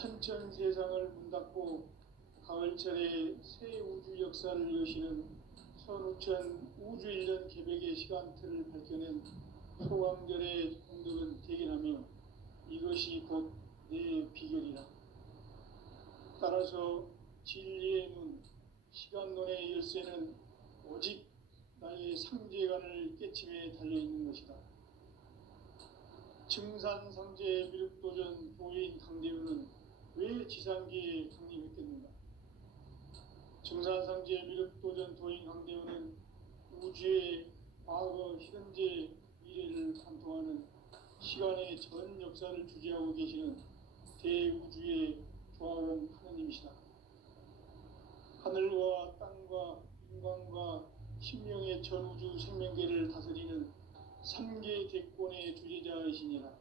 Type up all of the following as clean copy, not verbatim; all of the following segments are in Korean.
천천 세상을 문닫고 가을철에 새 우주 역사를 여시는 선우천 우주일년 개백의 시간틀을 밝혀낸 소강절의 공덕은 대견하며 이것이 곧 내 비결이라. 따라서 진리의 눈, 시간론의 열쇠는 오직 나의 상제관을 깨침에 달려있는 것이다. 증산상제 미륵도전 도인 강대우는 왜 지상계에 강림했겠는가? 증산상제 미륵도전 도인 강대우는 우주의 과거, 현재, 미래를 관통하는 시간의 전 역사를 주재하고 계시는 대우주의 조화원 하느님이시다. 하늘과 땅과 인간과 신명의 전우주 생명계를 다스리는 삼계 대권의 주재자이시니라.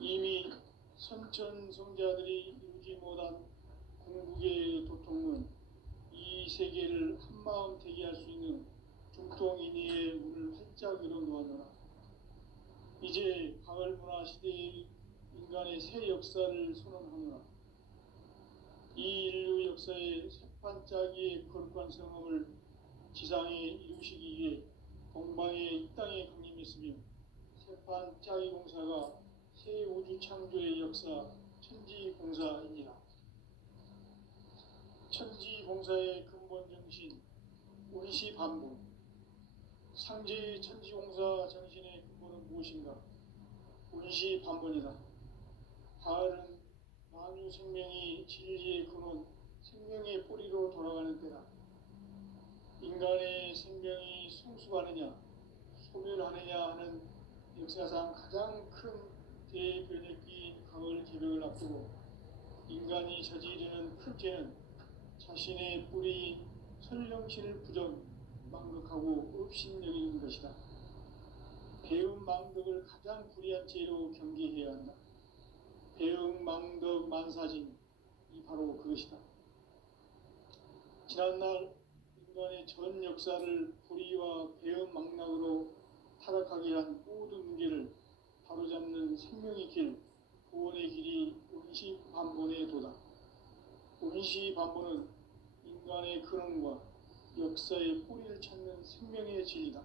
이미 선천성자들이 이루지 못한 궁극의 도통은 이 세계를 한마음 되게 할 수 있는 중통인의의 문을 활짝 열어놓았노라. 이제 가을 문화 시대의 인간의 새 역사를 선언하노라. 이 인류 역사의 새판짜기의 거룩한 성험을 지상에 이루시기 위해 동방의 이 땅에 강림했으며 새판짜기 공사가 새 우주 창조의 역사 천지공사이니라. 천지공사의 근본 정신 운시반복. 상제의 천지공사 정신의 근본은 무엇인가? 운시반복이다. 가을은 만유 생명이 진리의 근원, 생명의 뿌리로 돌아가는 때다. 인간의 생명이 성숙하느냐, 소멸하느냐 하는 역사상 가장 큰 대변혁기인 가을 개벽을 앞두고 인간이 저지르는 큰 죄는 자신의 뿌리인 설령신을 부정, 망극하고 업신여기는 것이다. 배움 망덕을 가장 불의한 죄로 경계해야 한다. 배움 망덕 만사진이 바로 그것이다. 지난날 인간의 전 역사를 불의와 배움 망락으로 타락하게 한 모든 문제를 바로잡는 생명의 길, 구원의 길이 운시반본의 도다. 운시반본은 인간의 근원과 역사의 뿌리를 찾는 생명의 진리다.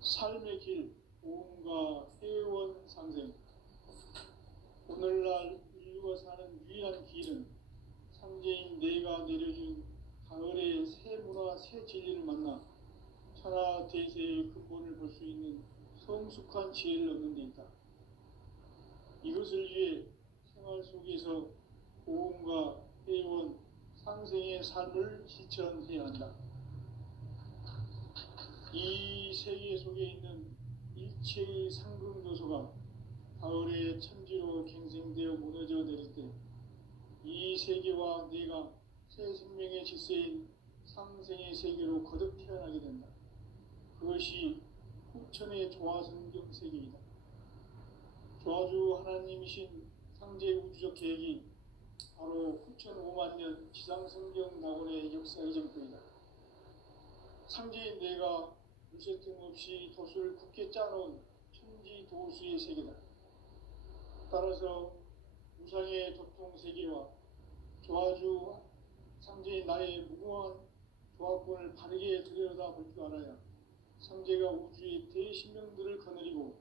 삶의 길, 보험과 회원 상생. 오늘날 인류가 사는 유일한 길은 상제인 내가 내려준 가을의 새 문화, 새 진리를 만나 천하 대세의 근본을 볼 수 있는 성숙한 지혜를 얻는 데 있다. 이것을 위해 생활 속에서 보험과 회원, 상생의 삶을 실천해야 한다. 이 세계 속에 있는 일체의 상급 요소가 가을의 천지로 갱생되어 무너져 내릴 때 이 세계와 내가 새 생명의 질서인 상생의 세계로 거듭 태어나게 된다. 그것이 후천의 조화성경 세계이다. 조화주 하나님이신 상제 우주적 계획이 바로 후천 5만 년 지상성경 낙원의 역사의 정토이다. 상제인 내가 물새틈 없이 돛을 굳게 짜놓은 천지도수의 세계다. 따라서 우상의 도통 세계와 조화주 상제인 나의 무궁한 조합권을 바르게 들여다볼 줄 알아야 상제가 우주의 대신명들을 거느리고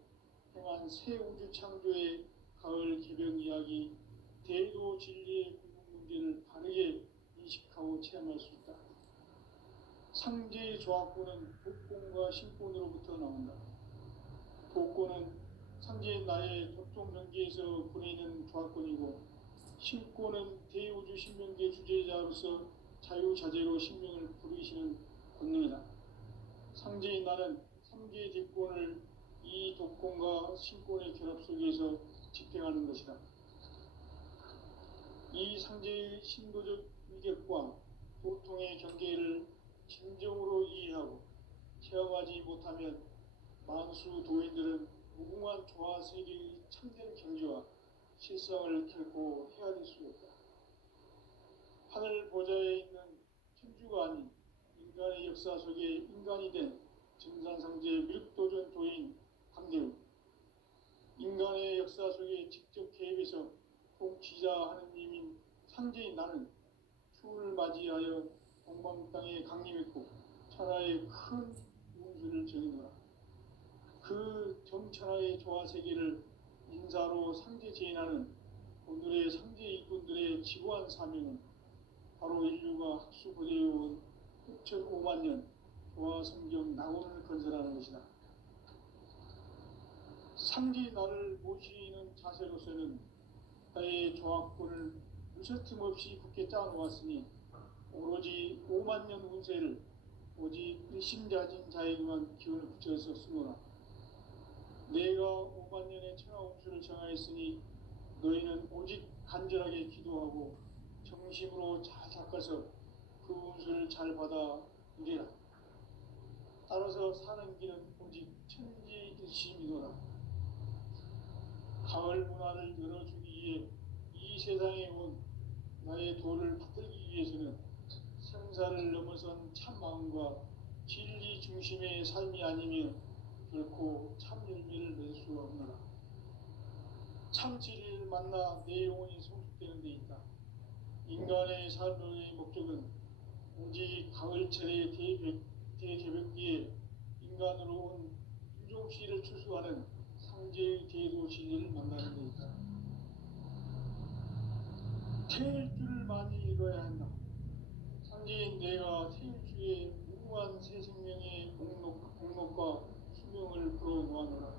행한 새 우주 창조의 가을 개벽 이야기, 대도 진리의 궁극 문제를 바르게 인식하고 체험할 수 있다. 상제의 조합권은 복권과 신권으로부터 나온다. 복권은 상제인 나의 도통 경계에서 보내는 조합권이고, 신권은 대우주 신명계 주제자로서 자유자재로 신명을 부르시는 권능이다. 상제인 나는 3개의 대권을 이 독권과 신권의 결합 속에서 집행하는 것이다. 이 상제의 신도적 위격과 도통의 경계를 진정으로 이해하고 체험하지 못하면 만수 도인들은 무궁한 조화 세계의 참된 경지와 실상을 결코 헤아릴 수 없다. 하늘 보좌에 있는 천주가 아닌 인간의 역사 속에 인간이 된 증산상제 미륵도전 도인 강대우. 인간의 역사 속에 직접 개입해서 통치자 하느님인 상제인 나는 추을 맞이하여 동방 땅에 강림했고 천하의 큰 운수를 정해노라. 그 정천하의 조화 세계를 인사로 상제 제인하는 오늘의 상제 일꾼들의 지고한 사명은 바로 인류가 학수고대해온 6,5만 년 조화 성경 낙원을 건설하는 것이다. 상제 나를 모시는 자세로서는 나의 조합권을 무서틈 없이 굳게 짜놓았으니 오로지 5만 년 운세를 오직 의심자진 자에게만 기운을 붙여서 쓰노라. 내가 5만 년의 천하 운수를 정하였으니 너희는 오직 간절하게 기도하고 정심으로 잘 닦아서 그 운수를 잘 받아 누리라. 따라서 사는 길은 오직 천지듯이미노라. 가을 문화를 열어주기 위해 이 세상에 온 나의 도를 받들기 위해서는 생사를 넘어선 참 마음과 진리 중심의 삶이 아니면 결코 참 열매를 맺을 수 없노라. 참 진리를 만나 내 영혼이 성숙되는 데 있다. 인간의 삶의 목적은 오직 가을철의 대개벽기에 인간으로 온 인종씨를 추수하는 상제의 대도 진리를 만나는 데 있다. 태일 줄을 많이 읽어야 한다. 상제인 내가 태일주의 무궁한 새 생명의 목록과 수명을 풀어놓아노라.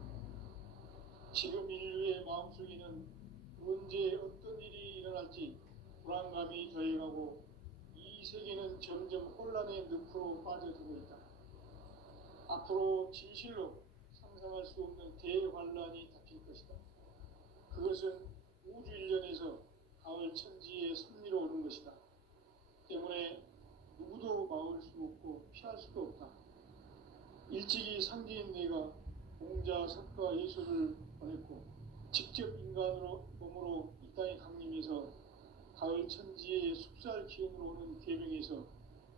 지금 인류의 마음속에는 언제 어떤 일이 일어날지 불안감이 더해가고 이 세계는 점점 혼란의 늪으로 빠져들고 있다. 앞으로 진실로 상상할 수 없는 대환란이 닥칠 것이다. 그것은 우주 일련에서 가을 천지의 섭리로 오는 것이다. 때문에 누구도 막을 수 없고 피할 수도 없다. 일찍이 상제인 내가 공자, 석가, 예수를 보냈고 직접 인간으로 몸으로 이 땅에 강림해서 가을 천지의 숙살 기운으로 오는 계명에서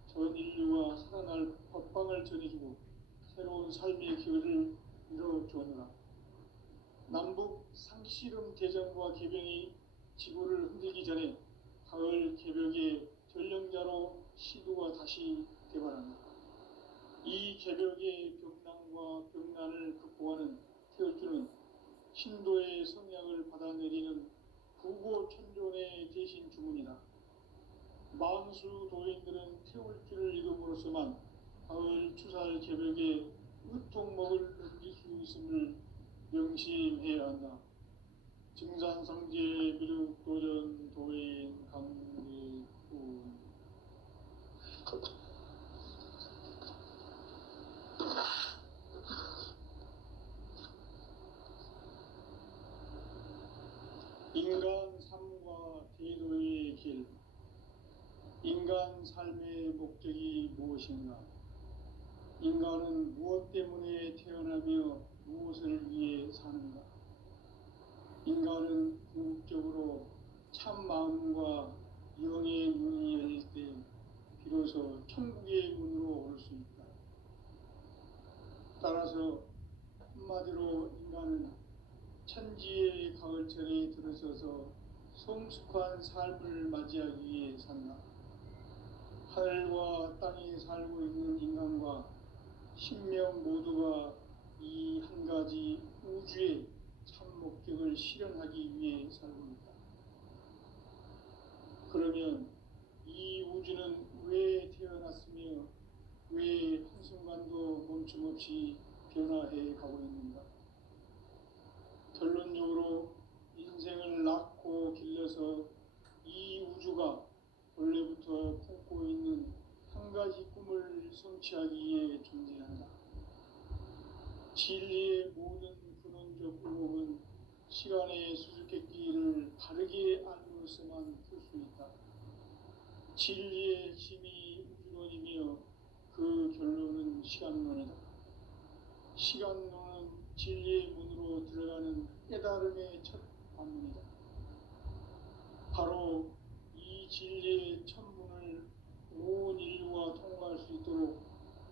전 인류가 살아날 법방을 전해주고 새로운 삶의 기회를 이뤄주었노라. 남북 상씨름 대전과 계병이 지구를 흔들기 전에 가을 개벽의 전령자로 시도가 다시 개발한다. 이 개벽의 벽난과 벽난을 극복하는 태울주는 신도의 성약을 받아내리는 부고천존의 대신 주문이다. 만수 도인들은 태울주를 읽음으로써만 가을 추살 개벽의 의통목을 넘길 수 있음을 명심해야 한다. 증산상제 미륵도전 도인 강대군 인간 삶과 대도의 길. 인간 삶의 목적이 무엇인가? 인간은 무엇 때문에 태어나며 무엇을 위해 사는가? 인간은 궁극적으로 참 마음과 영의 문이 열릴 때 비로소 천국의 문으로 올 수 있다. 따라서 한마디로 인간은 천지의 가을철에 들어서서 성숙한 삶을 맞이하기 위해 산다. 하늘과 땅에 살고 있는 인간과 신명 모두가 이 한 가지 우주의 참 목적을 실현하기 위해 살고 있다. 그러면 이 우주는 왜 태어났으며 왜 한순간도 멈춤없이 변화해 가고 있는가? 결론적으로 인생을 낳고 길러서 이 우주가 원래부터 품고 있는 한 가지 꿈을 성취하기 위해 존재한다. 진리의 모든 근원적 의혹은 시간의 수수께끼를 바르게 알므로서만 풀 수 있다. 진리의 힘이 우주론이며 그 결론은 시간론이다. 시간론은 진리의 문으로 들어가는 깨달음의 첫 관문이다. 바로 이 진리의 첫 문을 온 인류가 통과할 수 있도록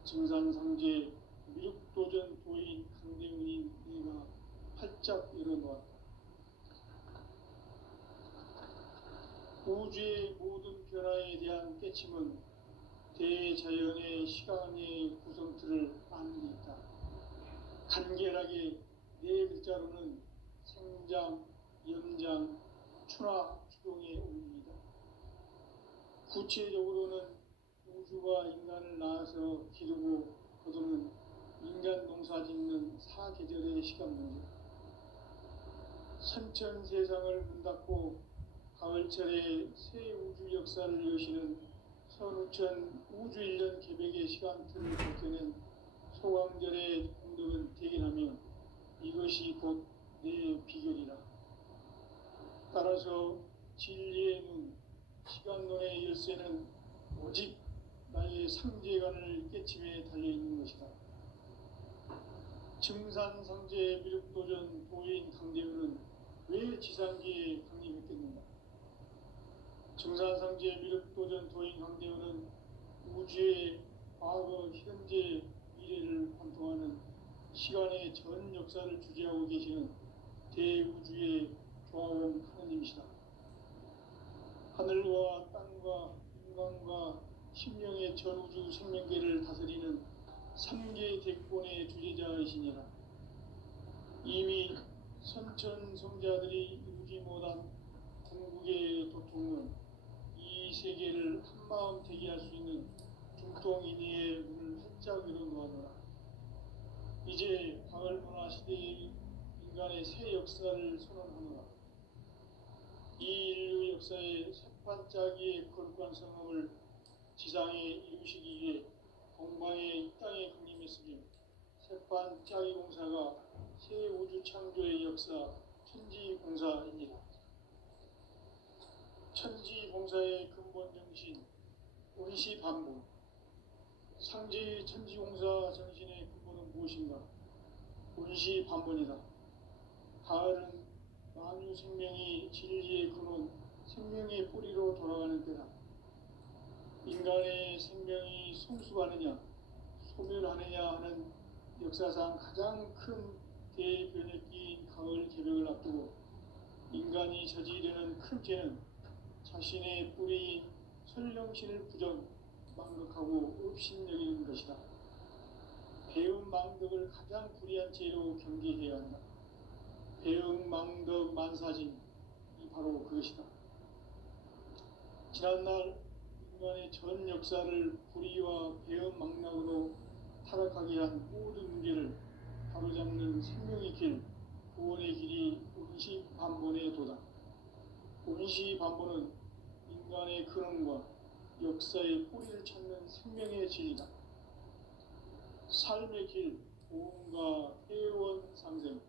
증산상제 미륵도전 도인 강대훈인 내가 활짝 열어놓았다. 우주의 모든 변화에 대한 깨침은 대자연의 시간의 구성틀을 아는 데 있다. 간결하게 네 글자로는 생장, 연장, 추나 추동의 의미이다. 구체적으로는 우주가 인간을 낳아서 기르고 거두는 인간 농사 짓는 사계절의 시간 문제, 선천 세상을 문 닫고 가을철에 새 우주 역사를 여시는 선우천 우주 1년 개백의 시간틀을 벗겨낸 소강절의 공덕은 대견하며 이것이 곧 내 비결이라. 따라서 진리의 눈, 시간론의 열쇠는 오직 나의 상제관을 깨침에 달려있는 것이다. 증산상제 미륵도전 도인 강대우는 왜 지상기에 강림했겠는가? 증산상제 미륵도전 도인 강대우는 우주의 과거, 현재, 미래를 관통하는 시간의 전 역사를 주재하고 계시는 대우주의 조화원 하느님이시다. 하늘과 땅과 인간과 심령의 전우주 생명계를 다스리는 3계 대권의 주제자이시니라. 이미 선천 성자들이 이루지 못한 궁극의 도통은 이 세계를 한마음 되게 할 수 있는 중통인의의 문을 활짝 열어놓아노라. 이제 가을 문화 시대의 인간의 새 역사를 선언하노라. 이 인류 역사의 새반짝이의 거룩한 성업을 지상에 이루시기 위해 동방의 이 땅에 강림했으며 새반짝이 공사가 새 우주 창조의 역사 천지공사입니다. 천지공사의 근본 정신 원시반복. 상제의 천지공사 정신의 근본은 무엇인가? 원시반복이다. 가을은 만유 생명이 진리의 근원, 생명의 뿌리로 돌아가는 때다. 인간의 생명이 성숙하느냐, 소멸하느냐 하는 역사상 가장 큰 대변혁기인 가을 개벽을 앞두고 인간이 저지르는 큰 죄는 자신의 뿌리인 설령신을 부정, 망극하고 업신여기는 것이다. 배움 망덕을 가장 불의한 죄로 경계해야 한다. 배움 망덕 만사진이 바로 그것이다. 지난날 인간의 전 역사를 불의와 배움 망락으로 타락하게 한 모든 문제를 바로잡는 생명의 길, 구원의 길이 원시반본의 도다. 원시반본은 인간의 근원과 역사의 뿌리를 찾는 생명의 진리다. 삶의 길, 보험과 회원 상생.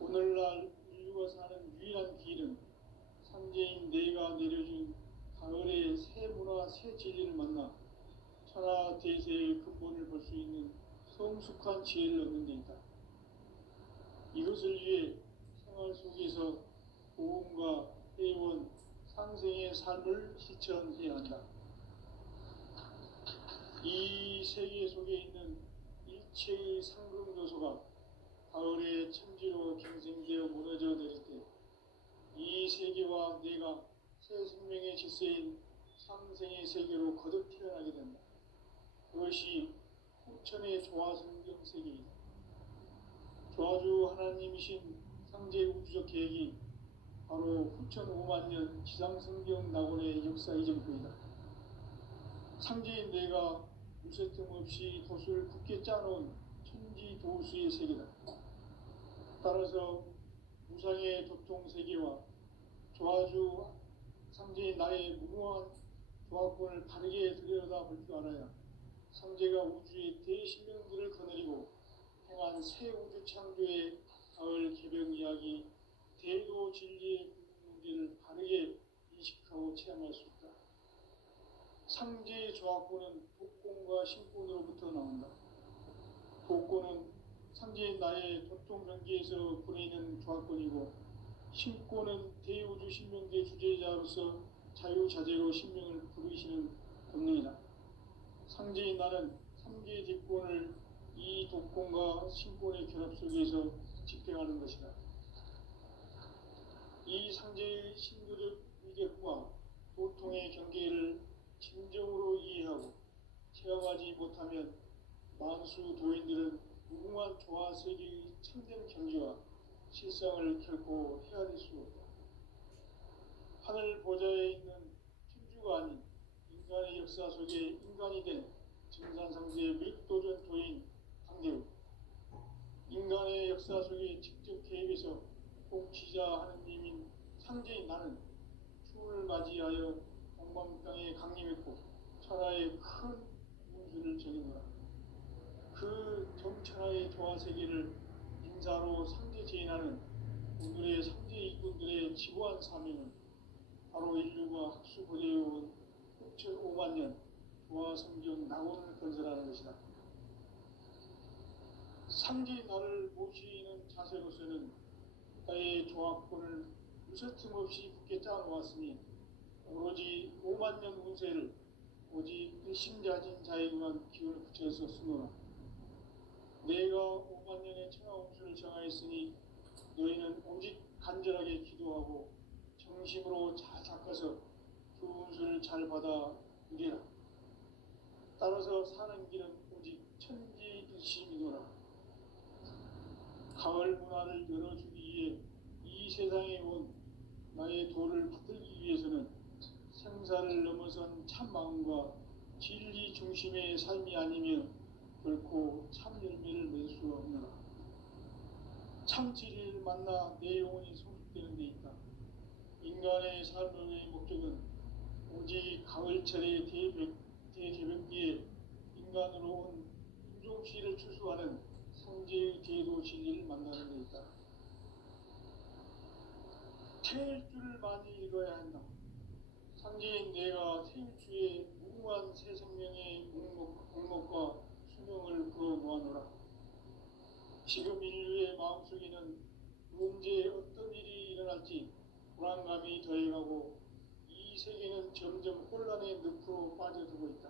오늘날 인류가 사는 유일한 길은 상제인 내가 내려준 가을의 새 문화, 새 진리를 만나 천하 대세의 근본을 볼 수 있는 성숙한 지혜를 얻는 데 있다. 이것을 위해 생활 속에서 보험과 회원, 상생의 삶을 실천해야 한다. 이 세계 속에 있는 일체의 상급 요소가 가을의 천지로 경생되어 무너져 내릴 때 이 세계와 내가 새 생명의 질서인 상생의 세계로 거듭 태어나게 된다. 그것이 후천의 조화성경 세계이다. 조화주 하나님이신 상제 우주적 계획이 바로 후천 5만 년 지상성경 낙원의 역사 이정표이다. 상제인 내가 무쇠뜸 없이 돛을 굳게 짜놓은 천지 도수의 세계다. 따라서 무상의 도통 세계와 조화주 상제인 나의 무모한 조화권을 바르게 들여다볼 줄 알아야 상제가 우주의 대신명들을 거느리고 행한 새 우주 창조의 가을 개벽 이야기, 대도 진리의 문제를 바르게 인식하고 체험할 수 있다. 상제의 조화권은 독권과 신권으로부터 나온다. 독권은 상제인 나의 도통 경계에서 보내는 조화권이고, 신권은 대우주 신명계 주제자로서 자유자재로 신명을 부르시는 권능이다. 상제인 나는 3계 대권을 이 독권과 신권의 결합 속에서 집행하는 것이다. 이 상제의 신도적 의격과 고통의 경계를 진정으로 이해하고 체험하지 못하면 만수 도인들은 무궁한 조화 세계의 참된 경지와 실상을 결코 헤아릴 수 없다. 하늘 보좌에 있는 천주가 아닌 인간의 역사 속에 인간이 된 증산상제의 윗도전 도인 강대우, 인간의 역사 속에 직접 개입해서 통치자 하느님인 상제인 나는 추운을 맞이하여 동방 땅에 강림했고 천하의 큰 운수를 정해노라. 그 정천하의 조화세계를 인사로 상제 제인하는 오늘의 상제 일꾼들의 지고한 사명은 바로 인류가 학수고대해온 6,5만 년 조화성경 낙원을 건설하는 것이다. 상제인 나를 모시는 자세로서는 나의 조합권을 무서틈 없이 굳게 짜놓았으니 오로지 5만 년 운세를 오직 일심자진 자에게만 기운을 붙여서 쓰노라. 내가 5만 년의 천하 운수를 정하였으니 너희는 오직 간절하게 기도하고 정심으로 잘 닦아서 그 운수를 잘 받아 누리라. 따라서 사는 길은 오직 천지일심이노라. 가을 문화를 열어주기 위해 이 세상에 온 나의 도를 붙들기 위해서는 생사를 넘어선 참 마음과 진리 중심의 삶이 아니면 결코 참 열매를 맺을 수 없느라. 참 진리를 만나 내 영혼이 성숙되는 데 있다. 인간의 삶의 목적은 오직 가을철의 대개벽기에 인간으로 온 인종시를 추수하는 상제의 대도 진리를 만나는 데 있다. 태일 줄을 많이 읽어야 한다. 상제인 내가 태일주에 무궁한 새 생명의 공목과 수명을 불어 모아노라. 지금 인류의 마음속에는 언제 어떤 일이 일어날지 불안감이 더해가고 이 세계는 점점 혼란의 늪으로 빠져들고 있다.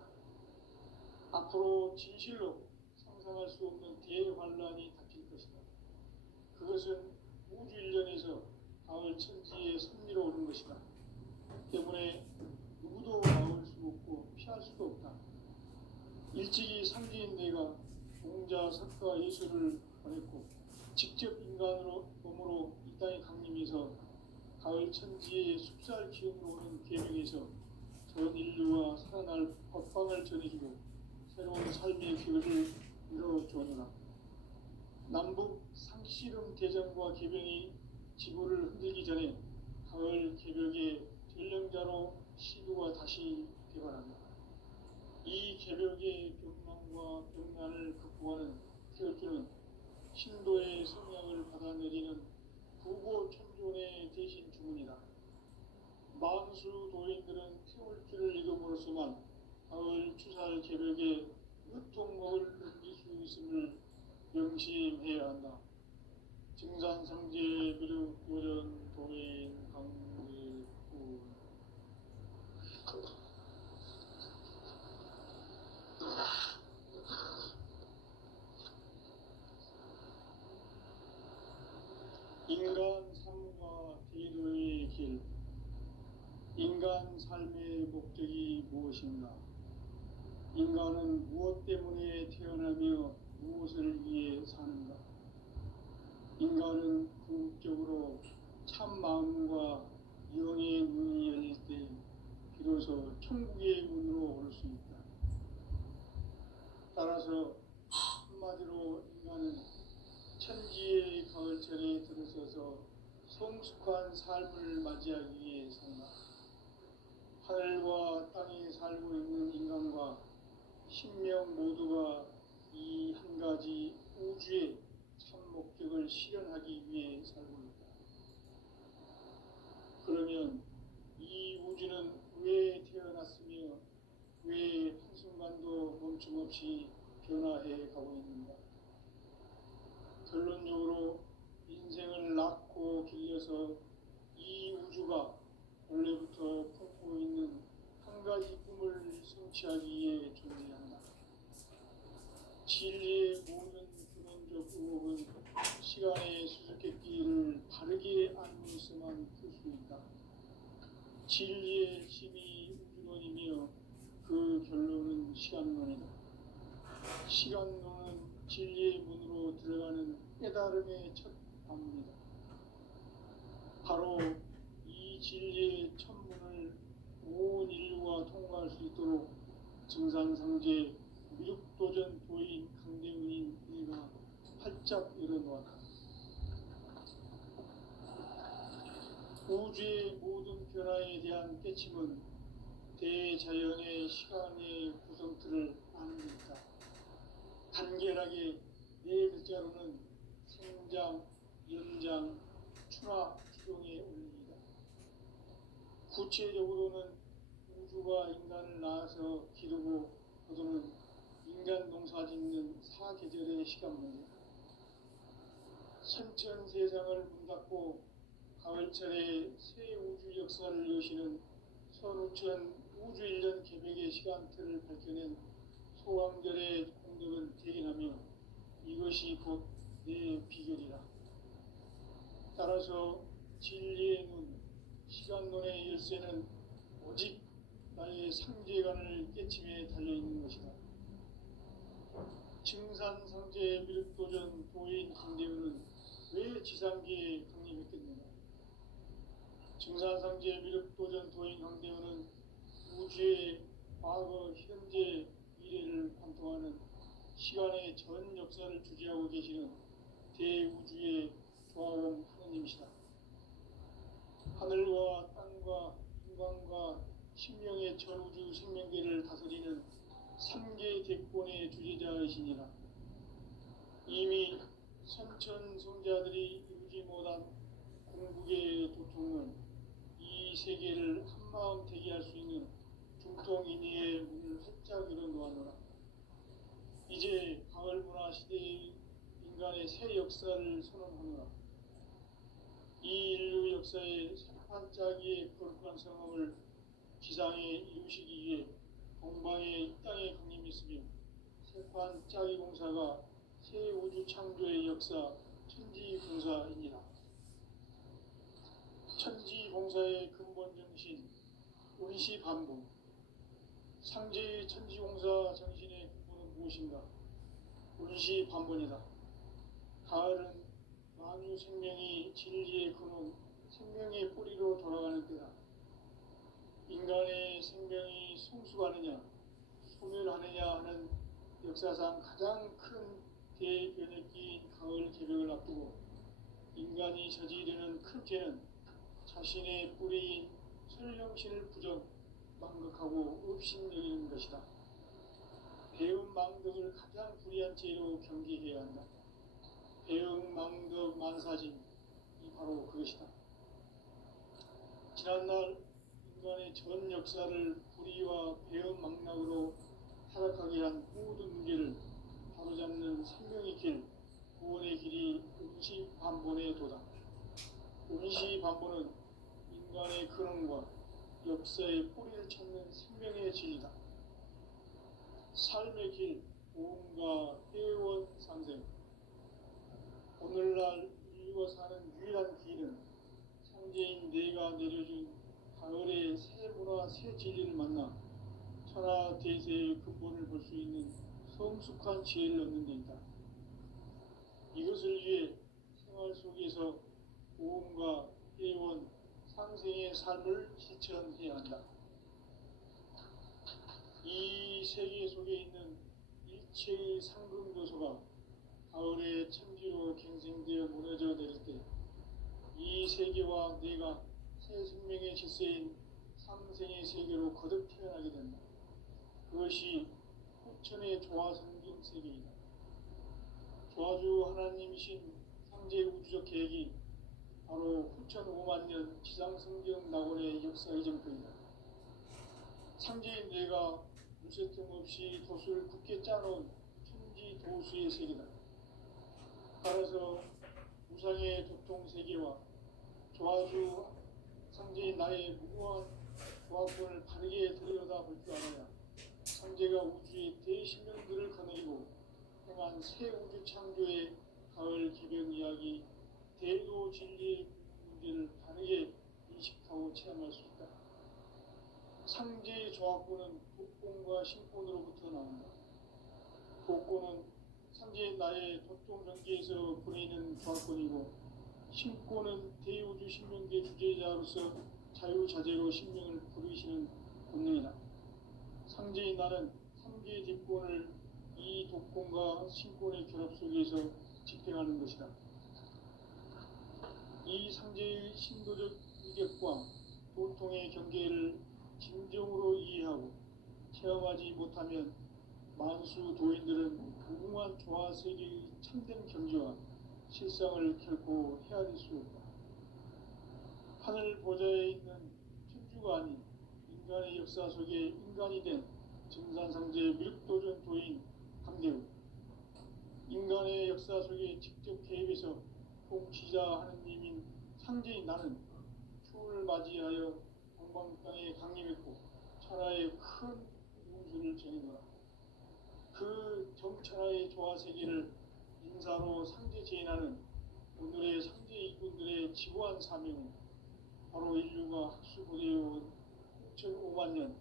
앞으로 진실로 상상할 수 없는 대환란이 닥칠 것이다. 그것은 우주 일련에서 가을 천지에 선미로 오는 것이다. 때문에 누구도 막을 수 없고 피할 수도 없다. 일찍이 상제인 내가 공자, 석가, 예수를 보냈고 직접 인간으로 몸으로 이 땅에 강림해서 가을 천지의 숲살 기운으로 오는 계명에서 전 인류와 살아날 법방을 전해주고 새로운 삶의 기회를 열어주었노라. 남북 상씨름 대전과 개병이 지구를 흔들기 전에 가을 개벽의 전령자로 시구가 다시 개발한다. 이 개벽의 벽난과 벽난을 극복하는 태울주는 신도의 성향을 받아내리는 부고천존의 대신 주문이다. 만수 도인들은 태울주를 읽음으로써만 가을 추살 개벽의 으통목을 넘길 수 있음을 명심해야 한다. 증산상제 비륵 요전 도인 강일군. 인간 삶과 대도의 길. 인간 삶의 목적이 무엇인가? 인간은 무엇 때문에 태어나며 무엇을 위해 사는가? 인간은 궁극적으로 참 마음과 영의 문이 열릴 때 비로소 천국의 문으로 올 수 있다. 따라서 한마디로 인간은 천지의 가을철에 들어서서 성숙한 삶을 맞이하기 위해 산다. 하늘과 땅에 살고 있는 인간과 신명 모두가 이 한 가지 우주의 참 목적을 실현하기 위해 살고 있다. 그러면 이 우주는 왜 태어났으며 왜 한순간도 멈춤없이 변화해 가고 있는가? 결론적으로 인생을 낳고 길러서 이 우주가 원래부터 품고 있는 한 가지 꿈을 성취하기 위해 존재한다. 진리의 모든 근원적 의혹은 시간의 수수께끼를 바르게 알고 있어만 풀 수 있다. 진리의 힘이 우주론이며 그 결론은 시간론이다. 시간론은 진리의 문으로 들어가는 깨달음의 첫 관문이다. 바로 이 진리의 첫 문을 온 인류가 통과할 수 있도록 증산상제 미륵도전 도인 강대훈인 이가 활짝 열어놓았다. 우주의 모든 변화에 대한 깨침은 대자연의 시간의 구성틀을 아는 것이다. 간결하게 네 글자로는 생장, 연장, 추나 추동의 원리이다. 구체적으로는 우주가 인간을 낳아서 기르고 거두는 인간 농사짓는 사계절의 시간문이다. 선천 세상을 문 닫고 가을철에 새 우주 역사를 여시는 선우천 우주 1년 개백의 시간틀을 밝혀낸 소왕절의 공덕은 대견하며 이것이 곧 내 비결이라. 따라서 진리의 눈, 시간론의 열쇠는 오직 나의 상제관을 깨침에 달려있는 것이다. 증산상제 미륵도전 도인 강대훈은 왜 지상계에 강림했겠느냐. 증산상제 미륵도전 도인 강대훈은 우주의 과거, 현재, 미래를 관통하는 시간의 전 역사를 주재하고 계시는 대우주의 조화원 하느님이시다. 하늘과 땅과 인간과 신명의 전우주 생명계를 다스리는 3개 대권의 주재자이시니라. 이미 선천성자들이 이루지 못한 궁극의 도통은 이 세계를 한마음 되게 할 수 있는 중통인의의 문을 활짝 열어놓았노라. 이제 가을문화 시대의 인간의 새 역사를 선언하노라. 이 인류 역사의 새판짜기의 거룩한 성함을 지상에 이루시기 위해 동방의 이 땅에 강림했으며 새판짜기 공사가 새 우주 창조의 역사 천지공사이니라. 천지공사의 근본 정신 운시반복. 상제의 천지공사 정신의 근본은 무엇인가? 운시반본이다. 가을은 만유 생명이 진리의 근원, 생명의 뿌리로 돌아가는 때다. 인간의 생명이 성숙하느냐, 소멸하느냐 하는 역사상 가장 큰 대변혁기인 가을 개벽을 앞두고 인간이 저지르는 큰 죄는 자신의 뿌리인 설령신을 부정, 망극하고 업신여기는 것이다. 배음 망덕을 가장 불의한 죄로 경계해야 한다. 배음 망덕 만사진이 바로 그것이다. 지난날 인간의 전 역사를 불의와 배음 망락으로 타락하게 한 모든 문제를 바로잡는 생명의 길, 구원의 길이 운시반본의 도다. 운시반본은 인간의 근원과 역사의 뿌리를 찾는 생명의 진리다. 삶의 길, 보험과 회원 상생. 오늘날 인류가 사는 유일한 길은 상제인 내가 내려준 가을의 새 문화, 새 진리를 만나 천하대세의 근본을 볼 수 있는 성숙한 지혜를 얻는 데 있다. 이것을 위해 생활 속에서 보험과 회원, 상생의 삶을 실천해야 한다. 이 세계 속에 있는 일체의 상금 요소가 가을의 천지로 갱생되어 무너져 내릴 때 이 세계와 내가 새 생명의 질서인 상생의 세계로 거듭 태어나게 된다. 그것이 후천의 조화성경 세계이다. 조화주 하나님이신 상제 우주적 계획이 바로 후천 5만 년 지상성경 낙원의 역사 이전표이다. 상제인 내가 무쇠 틈 없이 도수를 굳게 짜놓은 천지 도수의 세계다. 따라서 우상의 도통 세계와 조화주 상제인 나의 무고한 조화권을 바르게 들여다볼 줄 알아야 상제가 우주의 대신령들을 거느리고 행한 새 우주 창조의 가을 개변 이야기, 대도 진리의 문제를 바르게 인식하고 체험할 수 있다. 나의 조합권은 독권과 신권으로부터 나온다. 독권은 상제인 나의 도통 경계에서 보내는 조합권이고, 신권은 대우주 신명계 주제자로서 자유자재로 신명을 부르시는 본능이다. 상제인 나는 삼계 뒷권을 이 독권과 신권의 결합 속에서 집행하는 것이다. 이 상제의 신도적 위격과 도통의 경계를 진정으로 이해하고 체험하지 못하면 만수 도인들은 무궁한 조화 세계의 참된 경지와 실상을 결코 헤아릴 수 없다. 하늘 보좌에 있는 천주가 아닌 인간의 역사 속에 인간이 된 증산상제 미륵도전 도인 감대우, 인간의 역사 속에 직접 개입해서 통치자 하느님인 상제인 나는 추운을 맞이하여 동방 땅에 강림했고 천하의 큰 운수를 정해노라. 그 정천하의 조화 세계를 인사로 상제 제인하는 오늘의 상제 이군들의 지고한 사명은 바로 인류가 학수고대해온 6,500만 년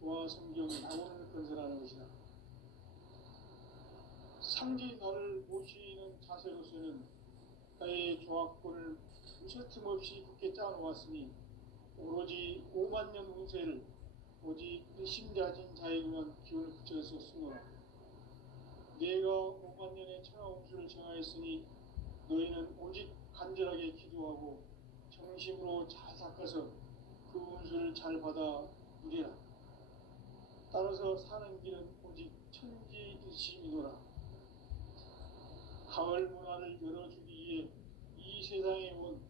조화 성경 낙원을 건설하는 것이다. 상제인 나를 모시는 자세로서는 나의 조합권을 무쇠틈 없이 굳게 짜놓았으니 오로지 5만 년 운세를 오직 일심자진 자에게만 기운을 붙여서 쓰노라. 내가 5만 년의 천하 운수를 정하였으니 너희는 오직 간절하게 기도하고 정심으로 잘 닦아서 그 운수를 잘 받아 누리라. 따라서 사는 길은 오직 천지일심이노라. 가을 문화를 열어주기 위해 이 세상에 온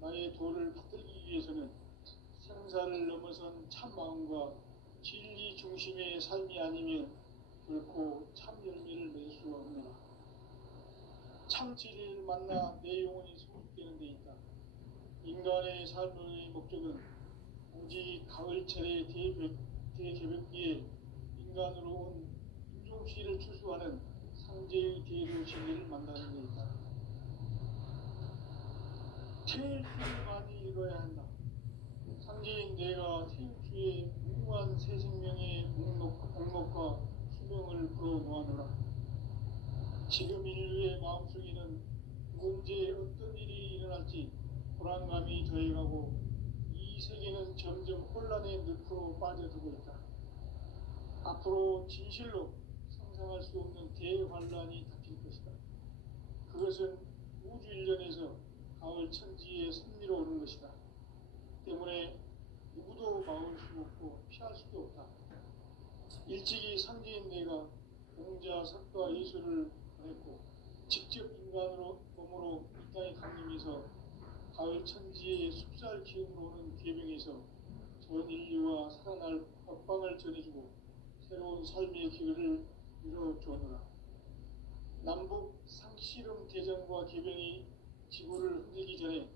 나의 도를 받들기 위해서는 생사를 넘어선 참마음과 진리 중심의 삶이 아니면 결코 참 열매를 맺을 수가 없노라. 참 진리를 만나 내 영혼이 성숙되는 데 있다. 인간의 삶의 목적은 오직 가을철의 대개벽기에 인간으로 온 인종시를 추수하는 상제의 대도 진리를 만나는 데 있다. 태일주를 많이 읽어야 한다. 상제인 내가 태일주의 무궁한 새 생명의 목록과 수명을 불어놓아노라. 지금 인류의 마음속에는 언제 어떤 일이 일어날지 불안감이 더해가고 이 세계는 점점 혼란의 늪으로 빠져들고 있다. 앞으로 진실로 상상할 수 없는 대환란이 닥칠 것이다. 그것은 우주 일련에서 가을 천지의 섭리로 오는 것이다. 때문에 누구도 막을 수 없고 피할 수도 없다. 일찍이 상제인 내가 공자, 석가, 예수를 보냈고 직접 인간으로 몸으로 이 땅에 강림해서 가을 천지의 숲살 기운으로 오는 계명에서 전 인류와 살아날 법방을 전해주고 새로운 삶의 길을 이뤄주노라. 남북 상씨름 대전과 개병이 지구를 흔들기 전에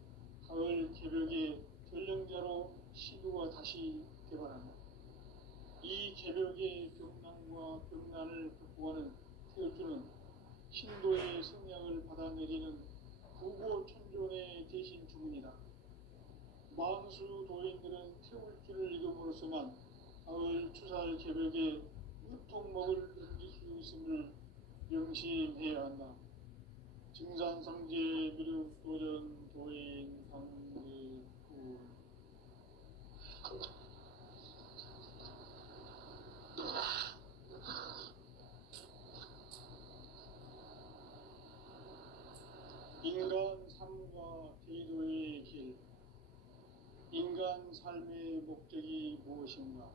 가을 개벽의 전령자로 시누가 다시 개발한다. 이 개벽의 병난과 병난을 극복하는 태울주는 신도의 성량을 받아내리는 구고천존의 대신 주문이다. 만수 도인들은 태울주를 읽음으로써만 가을 추살 개벽에 유통목을 넘길 수 있음을 명심해야 한다. 증산상제 미륵 도전 도인 강대구. 인간 삶과 대도의 길. 인간 삶의 목적이 무엇인가?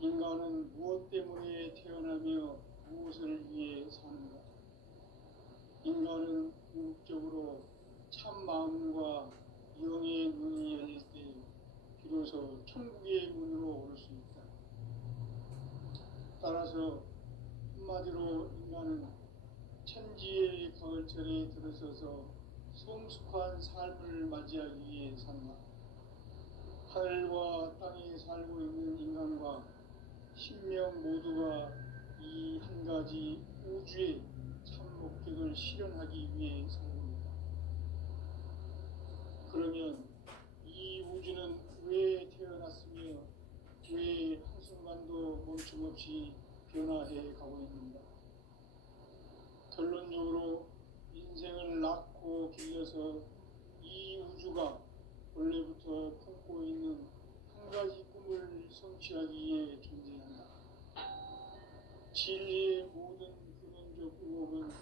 인간은 무엇 때문에 태어나며 무엇을 위해 사는가? 인간은 궁극적으로 참 마음과 영의 눈이 열릴 때 비로소 천국의 문으로 오를 수 있다. 따라서 한마디로 인간은 천지의 가을철에 들어서서 성숙한 삶을 맞이하기 위해 산다. 하늘과 땅에 살고 있는 인간과 신명 모두가 이 한 가지 우주의 참 목적을 실현하기 위해 살고 있다. 그러면 이 우주는 왜 태어났으며 왜 순간도 멈춤없이 변화해 가고 있습니다. 결론적으로 인생을 낳고 길러서 이 우주가 원래부터 품고 있는 한 가지 꿈을 성취하기 위해 존재한다. 진리의 모든 근원적 의혹은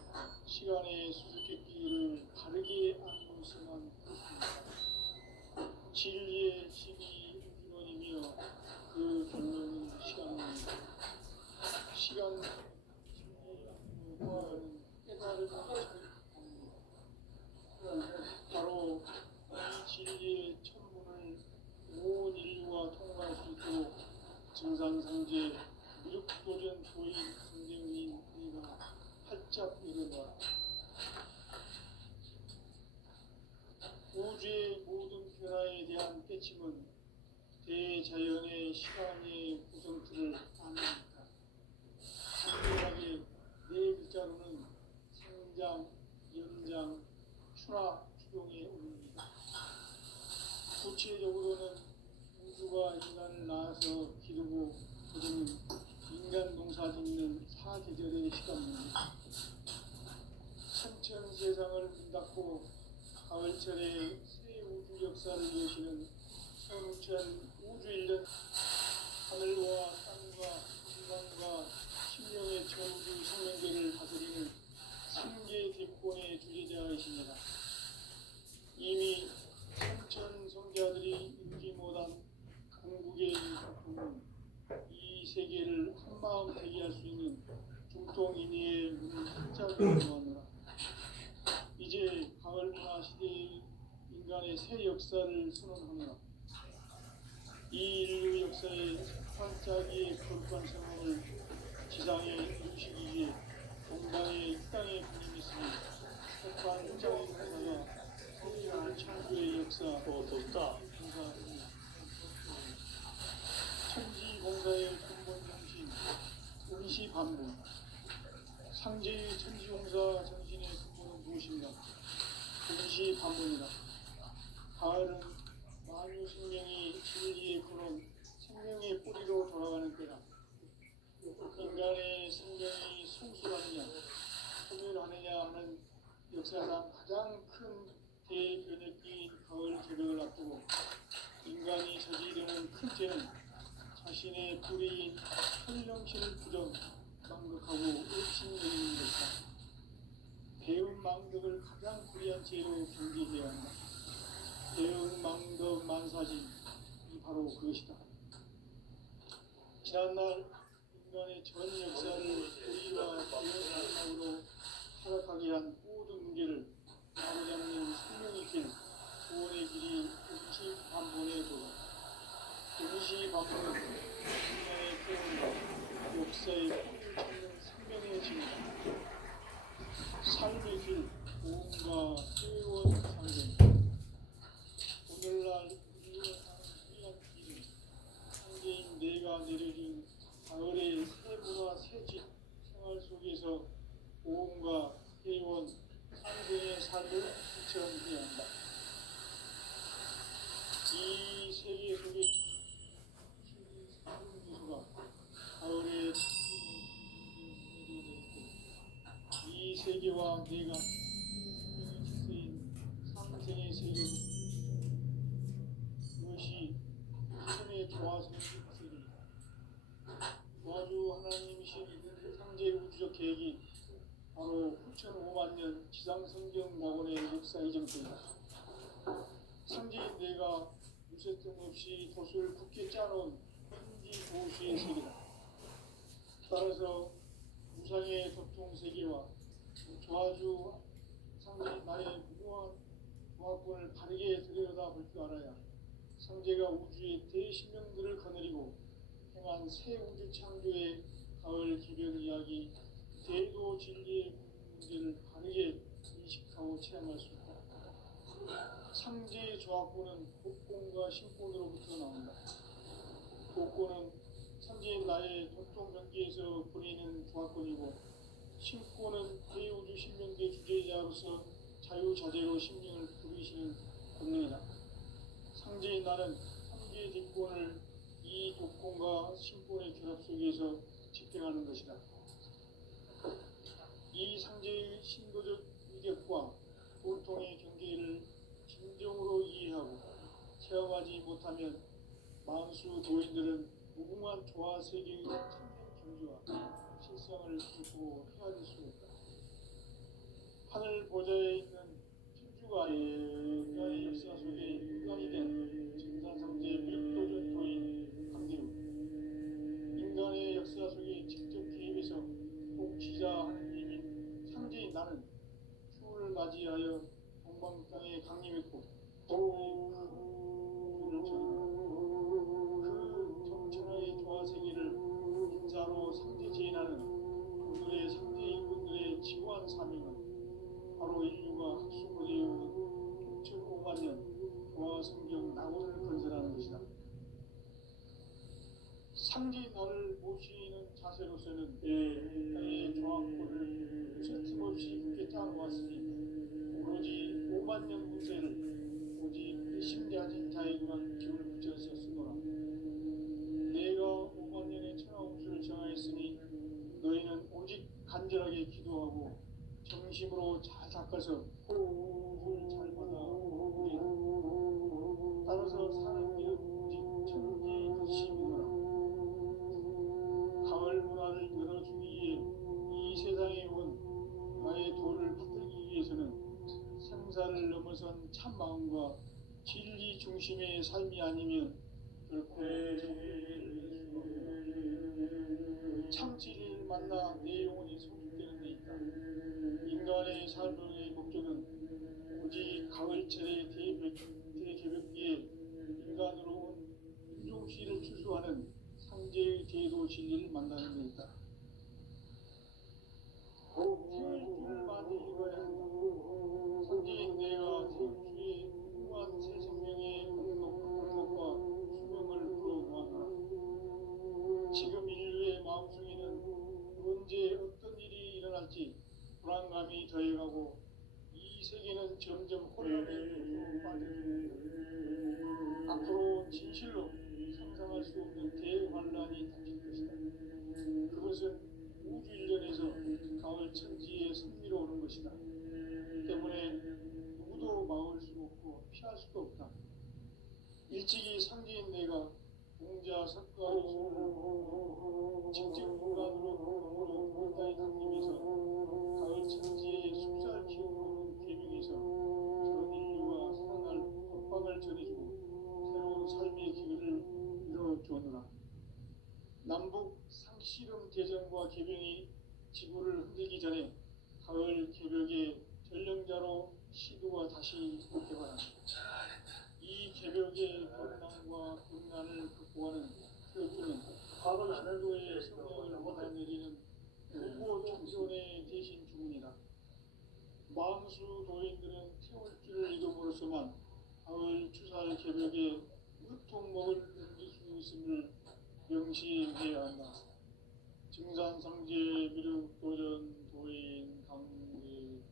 시간의 수수께끼를 바르게 안고서만 그렇습니다. 진리의 힘이 우주론이며 그 결론은 시간입니다. 시간 진리는 깨달음을 찾습니다. 바로 이 진리의 천문을 온 인류가 통과할 수 있도록 증산상제 무력도전 조인 선생님 우리가 활짝 일어나 우주의 모든 변화에 대한 깨침은 대자연의 시간의 구성틀을 아닙니까? 간결하게 네 글자로는 생장, 연장, 추락, 추동에 오릅니다. 구체적으로는 우주가 인간을 낳아서 기르고 거두는 인간 농사 짓는 사계절의 시간입니다. 천천 세상을 문 닫고 가을철에 새 우주 역사를 여시는 선우천 우주 일년 하늘과 땅과 인간과 심령의 전우주 생명계를 다스리는 삼계 대권의 주제자이십니다. 이미 천천 성자들이 인지 못한 궁극의 작품은 이 세계를 한마음 대기할 수 있는 중통인의의 문을 활짝 열어놓았노라. 이제 가을 문화 시대의 인간의 새 역사를 선언하노라. 이 인류 역사의 반짝이의 거룩한 생활을 지상에 이루시기 위해 동방의 이 땅에 군림했으니 핵반 짱의 역사가 새로운 창조의 역사 덥다. 천지공사의 근본 정신 원시반문 상제의 천지공사 정신의 근본은 무엇인가? 원시반문이다. 가을은 만유 생명이 진리의 근원 생명의 뿌리로 돌아가는 때다. 인간의 생명이 성숙하느냐 소멸하느냐 하는 역사상 가장 큰 대변혁기인 가을 개벽을 앞두고 인간이 저지르는 큰 죄는 자신의 불의인 현령신을 부정 망극하고 의심되는 것이다. 배운 망덕을 가장 불의한 죄로 경계해야 한다. 배운 망덕 만사진이 바로 그것이다. 지난날 인간의 전 역사를 불의와 배은 마지막으로 타락하게 한 모든 문제를 바로잡는 생명의 길, 구원의 길이 원시반문에 도다. 원시반문은 인간의 깨어남과 역사의 뿌리를 찾는 생명의 길이다. 삶의 길, 고음과 회원 상경. 오늘날 우리가 사는 귀한 길은 상제인 내가 내려준 가을의 새 문화 새집 생활 속에서 고음과 회원 상경의 삶을 실천해야 한다. 이 세계 속에 기수가 가을의 이 세계와 내가 생명의 질서인 상생의 세계 그것이 하나님의 조화성의 세계이다. 도와주 하나님이신 상제 우주적 계획이 바로 9,500만 년 지상성경 낙원의 역사 이전 때이다. 상제인 내가 무쇠 틈없이 돛을 굳게 짜놓은 천지 도시의 세계다. 따라서 무상의 도통 세계와 조화주 상제인 나의 무궁한 조화권을 바르게 들여다볼 줄 알아야 상제가 우주의 대신명들을 거느리고 행한 새 우주 창조의 가을 기변 이야기 대도 진리의 문제를 바르게 인식하고 체험할 수 있다. 상제의 조화권은 복권과 신권으로부터 나온다. 복권은 상제인 나의 도통 경계에서 보내는 조화권이고 신권은 대우주 신명계 주제자로서 자유자재로 심령을 부르시는 권능이다. 상제인 나는 삼계 뒷권을 이 독권과 신분의 결합 속에서 집행하는 것이다. 이 상제의 신도적 위력과 보통의 경계를 진정으로 이해하고 체험하지 못하면 만수 도인들은 무궁한 조화 세계의 천년 경지와 실상을 결코 헤아릴 수 없다. 하늘 보좌에 있는 천주가 인간의 역사 속에 인간이 된 증산상제 미륵도전 도인 강대우, 인간의 역사 속에 직접 개입해서 통치자 하느님인 상제인 나는 추후를 맞이하여 동방 땅에 강림했고 불을 그 정천하의 조화세계를 인사로 상제 제인하는 오늘의 상제 인군들의 지고한 사명은 바로 인류가 학습으로 되어오는 6,500만 년 조화 성경 낙원을 건설하는 것이다. 상제인 나를 모시는 자세로서는 땅의 조화권을 쇳틈없이 굳게 짜놓았으니 오로지 5만 년 운세를 오직 배심자진 자에게만 기운을 붙여서 쓰노라. 내가 5만 년의 천하홍수를 정하였으니 너희는 오직 간절하게 기도하고 정심으로 잘 닦아서 복을 잘 받아 오리라. 따라서 사는 길은 오직 천지득심이노라. 가을 문화를 열어주기 위해 이 세상에 온 나의 도를 받들기 위해서는 생사를 넘어선 참 마음과 진리 중심의 삶이 아니면 결코 참 진리를 만나 내 영혼이 성숙되는 데 있다. 인간의 삶의 목적은 오직 가을철의 대개벽기에 인간으로 온 인종시를 추수하는 상제의 제도 진리를 만나는 데 있다. 태울 줄 많이 읽어야 한다. 상제인 내가 태울주의 무한 새 생명의 공덕과 수명을 불어보았노라. 지금 인류의 마음속에는 언제 어떤 일이 일어날지 불안감이 더해가고 이 세계는 점점 혼란의 늪으로 빠져들고 앞으로 진실로 상상할 수 없는 대환란이 닥칠 것이다. 그것은 우주 일련에서 가을 천지에 선미로 오는 것이다. 때문에 누구도 막을 수 없고 피할 수도 없다. 일찍이 상제인 내가 공자 석가의 손을 직접 인간으로 몸으로 땅에 강림해서 가을 천지에 숲살 키우는 계명에서 전 인류가 살아날 법방을 전해주고 새로운 삶의 기회를 이뤄주었노라. 남북 상씨름 대전과 개병이 지구를 흔들기 전에 가을 개벽의 전령자로 시도가 다시 개발한다. 이 개벽의 경난과 분난을 극복하는 태어주는 신도의 성령을 받아내리는 국보 청소년의 대신 주문이다. 만수 도인들은 태울 줄을 이름으로서만 가을 추살 개벽에 으통목을 넘길 수 있음을 명시해야 한다. 증산상제 미륵도전 도인 강대우.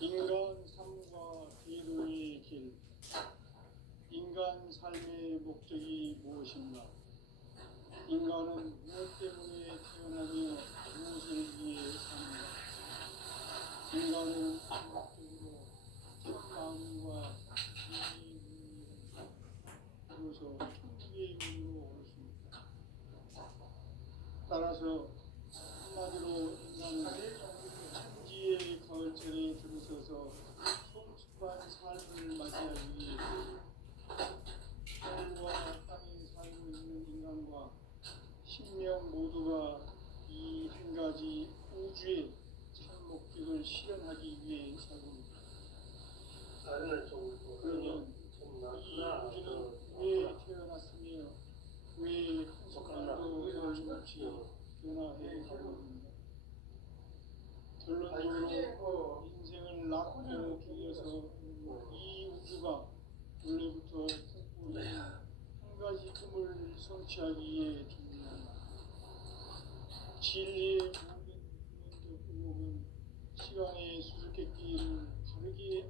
인간 삶과 기도의 길. 인간 삶의 목적이 무엇인가? 인간은 무엇 때문에 태어나며 무엇을 위해 사는가? 인간은 목적으로 참 마음과 이로서 천국의 문으로 올 수 있다. 따라서 한마디로 인간은 천지의 가을철에 들어서서 성숙한 삶을 맞이하기 위해 하늘과 땅에 살고 있는 인간과 신명 모두가 이 한 가지 우주의 참 목적을 실현하기 위해 살고 있다. 그러면 이 우주는 왜 태어났으며 왜 한순간도 변함없이 변화해 가고 있는가? 결론적으로 인생을 낳고 죽여서 이 우주가 원래부터 품고 있는 한 가지 꿈을 성취하기 위해 준비한다. 진리의 모든 근원적 세상의 수수께끼를 바르게